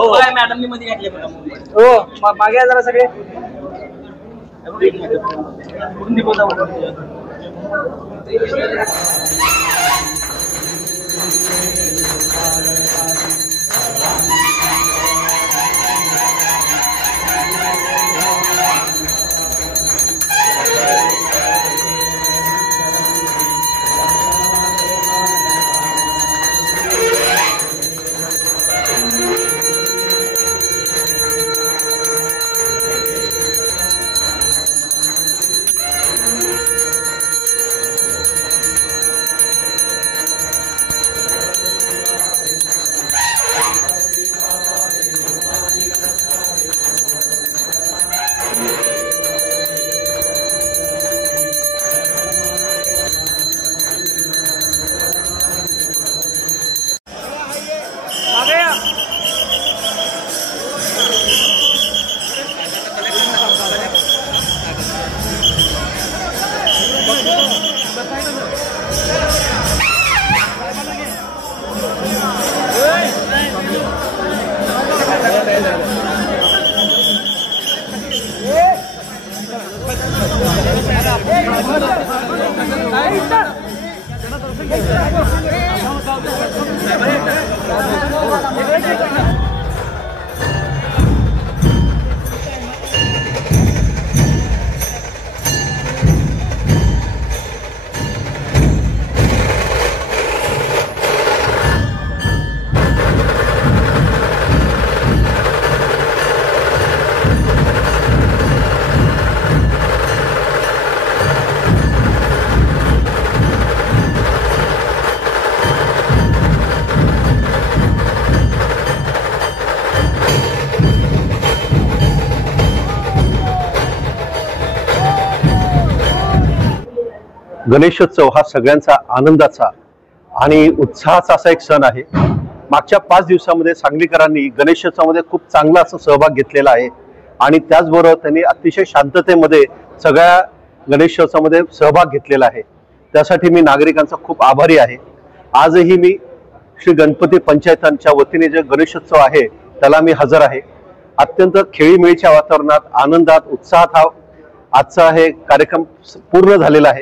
हो मॅडमनी मध्ये घातले बघा हो मागे जरा सगळे गणेशोत्सव हा सगळ्यांचा आनंदाचा आणि उत्साहाचा असा एक सण आहे। मागच्या 5 दिवसांमध्ये सांगलीकरांनी गणेशोत्सवामध्ये खूप चांगला असा सहभाग घेतलेला आहे आणि त्याचबरोबर त्यांनी अतिशय शांततेमध्ये सगळ्या गणेशोत्सवामध्ये सहभाग घेतलेला आहे। त्यासाठी मी नागरिकांचा खूप आभारी आहे। आजही मी श्री गणपती पंचायतांच्या वतीने जे गणेशोत्सव आहे त्याला मी हजर आहे। अत्यंत खेळीमेळीच्या वातावरणात आनंदात उत्साहात हा आजचा हे कार्यक्रम पूर्ण झालेला आहे।